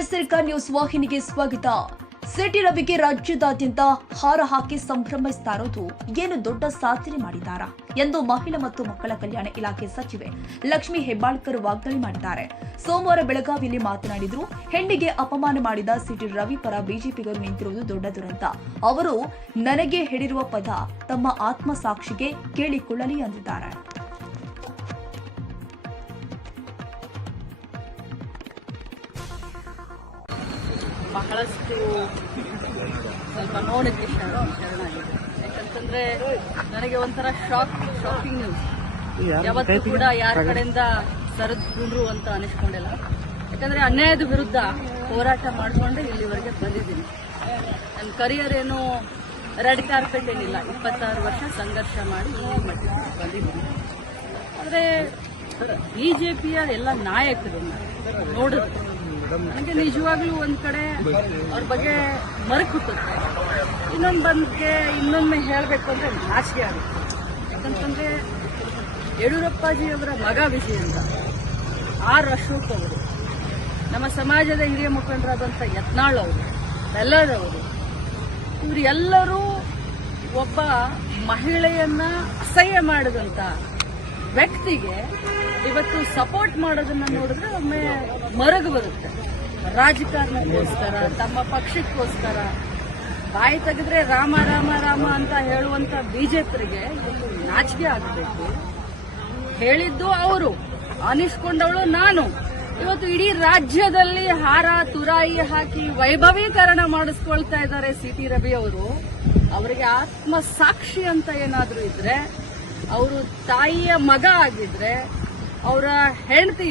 ಎಸ್ಎಲ್ಕ news ವಾಹಿನಿಗೆ ಸ್ವಾಗತ. City ರವಿಗೆ ರಾಜ್ಯದಾದ್ಯಂತ ಹಾರ ಹಾಕಿ ಸಂಭ್ರಮಿಸ್ತಾ ಇರೋದು ಏನು ದೊಡ್ಡ ಸಾಧನೆ ಮಾಡಿದ್ದಾರಾ ಎಂದು ಮಹಿಳಾ ಮತ್ತು ಮಕ್ಕಳ ಕಲ್ಯಾಣ ಇಲಾಖೆ ಸಚಿವೆ ಲಕ್ಷ್ಮಿ ಹೆಬ್ಬಾಳ್ಕರ್ ವಾಗ್ದಾಳಿ ಮಾಡಿದ್ದಾರೆ. ಸೋಮವಾರ ಬೆಳಗಾವಿಯಲ್ಲಿ ಮಾತನಾಡಿದ್ರು, ಹೆಣ್ಣಿಗೆ ಅಪಮಾನ ಮಾಡಿದ ಸಿಟಿ ರವಿ ಪರ ಬಿಜೆಪಿಗರು ನಿಂತಿರುವುದು ದೊಡ್ಡ ದುರಂತ. ಅವರು, ನನಗೆ ಹೇಳಿರುವ ಪದ ತಮ್ಮ ಆತ್ಮಸಾಕ್ಷಿಗೆ ಕೇಳಿಕೊಳ್ಳಲಿ ಎಂದಿದ್ದಾರೆ ಬಹಳಷ್ಟು ಸ್ವಲ್ಪ ನೋಡಕ್ಕೆ ಶರಣ ಶರಣಾಗಿದೆ ಯಾಕಂತಂದ್ರೆ ನನಗೆ ಒಂಥರ ಶಾಕ್ ಶಾಕಿಂಗ್ ನ್ಯೂಸ್ ಯಾವತ್ತೂ ಕೂಡ ಯಾರ ಕಡೆಯಿಂದ ಸರಿದ್ರು ಅಂತ ಅನಿಸ್ಕೊಂಡಿಲ್ಲ. ಯಾಕಂದ್ರೆ ಅನ್ಯಾಯದ ವಿರುದ್ಧ ಹೋರಾಟ ಮಾಡಿಕೊಂಡು ಇಲ್ಲಿವರೆಗೆ ಬಂದಿದ್ದೀನಿ. ನನ್ನ ಕರಿಯರ್ ಏನು ರೆಡ್ ಕಾರ್ಪೆಟ್ ಏನಿಲ್ಲ. ಇಪ್ಪತ್ತಾರು ವರ್ಷ ಸಂಘರ್ಷ ಮಾಡಿ ಬಂದಿದ್ದೀನಿ ಮಟ್ಟಕ್ಕೆ ಬಂದಿದ್ದೀನಿ. ಆದರೆ ಪಿಯ ಎಲ್ಲ ನಾಯಕರು ನೋಡಿದ್ರೆ ನನಗೆ ನಿಜವಾಗ್ಲೂ ಒಂದ್ ಕಡೆ ಅವ್ರ ಬಗ್ಗೆ ಮರಕ್ ಹುಟ್ಟುತ್ತೆ. ಇನ್ನೊಂದ್ ಬಂದ್ಗೆ ಇನ್ನೊಮ್ಮೆ ಹೇಳಬೇಕು ಅಂದ್ರೆ ನಾಚಿಕೆ ಆಗುತ್ತೆ. ಯಾಕಂತಂದ್ರೆ ಯಡಿಯೂರಪ್ಪಾಜಿಯವರ ಮಗ ವಿಜಯ ಅಂತ ಆರ್ ಅಶೋಕ್ ಅವರು, ನಮ್ಮ ಸಮಾಜದ ಹಿರಿಯ ಮುಖಂಡರಾದಂಥ ಯತ್ನಾಳ್ ಅವರು ಬೆಲ್ಲದವರು ಅವರು ಎಲ್ಲರೂ ಒಬ್ಬ ಮಹಿಳೆಯನ್ನ ಅಸಹ್ಯ ಮಾಡಿದಂತ ವ್ಯಕ್ತಿಗೆ ಇವತ್ತು ಸಪೋರ್ಟ್ ಮಾಡೋದನ್ನ ನೋಡಿದ್ರೆ ಒಮ್ಮೆ ಮರಗು ಬರುತ್ತೆ. ರಾಜಕಾರಣಕ್ಕೋಸ್ಕರ, ತಮ್ಮ ಪಕ್ಷಕ್ಕೋಸ್ಕರ, ಬಾಯಿ ತೆಗೆದ್ರೆ ರಾಮ ರಾಮ ರಾಮ ಅಂತ ಹೇಳುವಂತ ಬಿಜೆಪಿಗೆ ನಾಚಿಕೆ ಆಗಬೇಕು. ಹೇಳಿದ್ದು ಅವರು, ಅನಿಸ್ಕೊಂಡವಳು ನಾನು. ಇವತ್ತು ಇಡೀ ರಾಜ್ಯದಲ್ಲಿ ಹಾರ, ತುರಾಯಿ ಹಾಕಿ ವೈಭವೀಕರಣ ಮಾಡಿಸ್ಕೊಳ್ತಾ ಇದ್ದಾರೆ ಸಿ ಟಿ ರವಿ ಅವರು. ಅವರಿಗೆ ಆತ್ಮ ಸಾಕ್ಷಿ ಅಂತ ಏನಾದರೂ ಇದ್ರೆ ಅವರು ತಾಯಿಯ ಮಗ ಆಗಿದ್ರೆ ಅವರ ಹೆಂಡತಿ